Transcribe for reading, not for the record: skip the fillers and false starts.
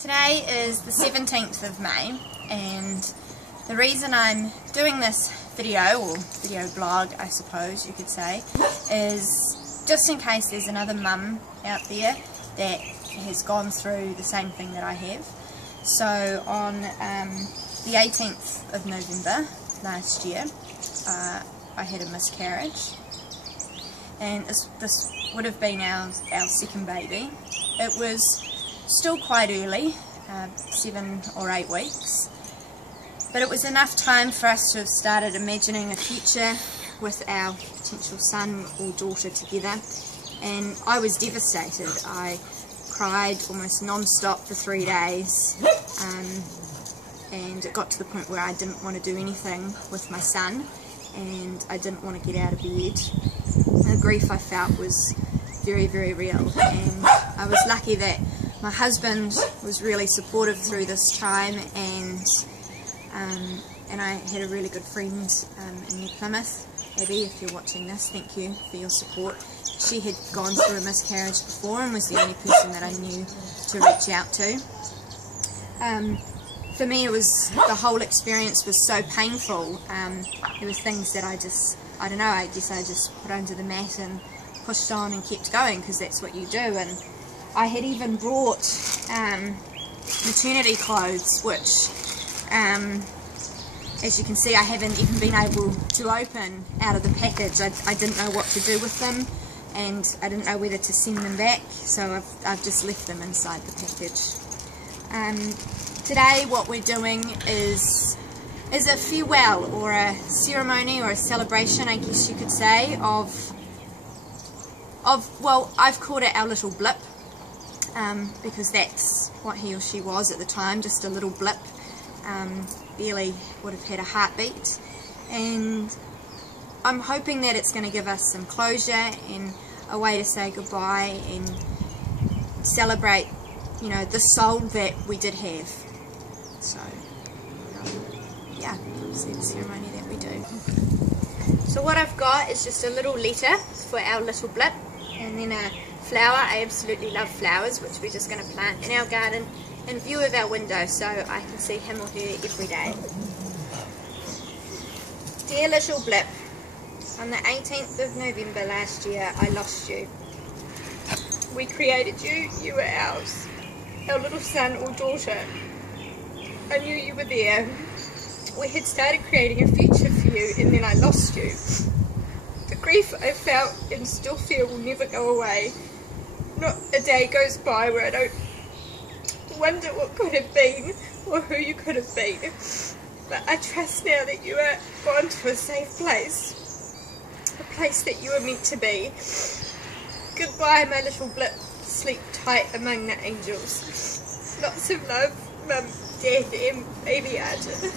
Today is the 17th of May, and the reason I'm doing this video, or video blog I suppose you could say, is just in case there's another mum out there that has gone through the same thing that I have. So on the 18th of November last year, I had a miscarriage, and this would have been our second baby. It was still quite early, 7 or 8 weeks, but it was enough time for us to have started imagining a future with our potential son or daughter together, and I was devastated. I cried almost non-stop for 3 days, and it got to the point where I didn't want to do anything with my son, and I didn't want to get out of bed. The grief I felt was very, very real, and I was lucky that my husband was really supportive through this time, and I had a really good friend in New Plymouth. Abby, if you're watching this, thank you for your support. She had gone through a miscarriage before and was the only person that I knew to reach out to. For me, it was, the whole experience was so painful. There were things that I don't know, I guess I just put under the mat and pushed on and kept going, because that's what you do. And I had even brought maternity clothes, which, as you can see, I haven't even been able to open out of the package. I didn't know what to do with them, and I didn't know whether to send them back, so I've just left them inside the package. Today what we're doing is a farewell, or a ceremony, or a celebration, I guess you could say, of well, I've called it our Little Blip, because that's what he or she was at the time, just a little blip. Barely would have had a heartbeat, and I'm hoping that it's going to give us some closure and a way to say goodbye and celebrate, you know, the soul that we did have. So yeah, see the ceremony that we do. So what I've got is just a little letter for our little blip, and then a flower. I absolutely love flowers, which we're just going to plant in our garden in view of our window so I can see him or her every day. Dear Little Blip, on the 18th of November last year I lost you. We created you, you were ours, our little son or daughter. I knew you were there. We had started creating a future for you, and then I lost you. The grief I felt and still feel will never go away. Not a day goes by where I don't wonder what could have been, or who you could have been. But I trust now that you are gone to a safe place, a place that you are meant to be. Goodbye, my little blip. Sleep tight among the angels. Lots of love, Mum, Dad, and baby Arjun.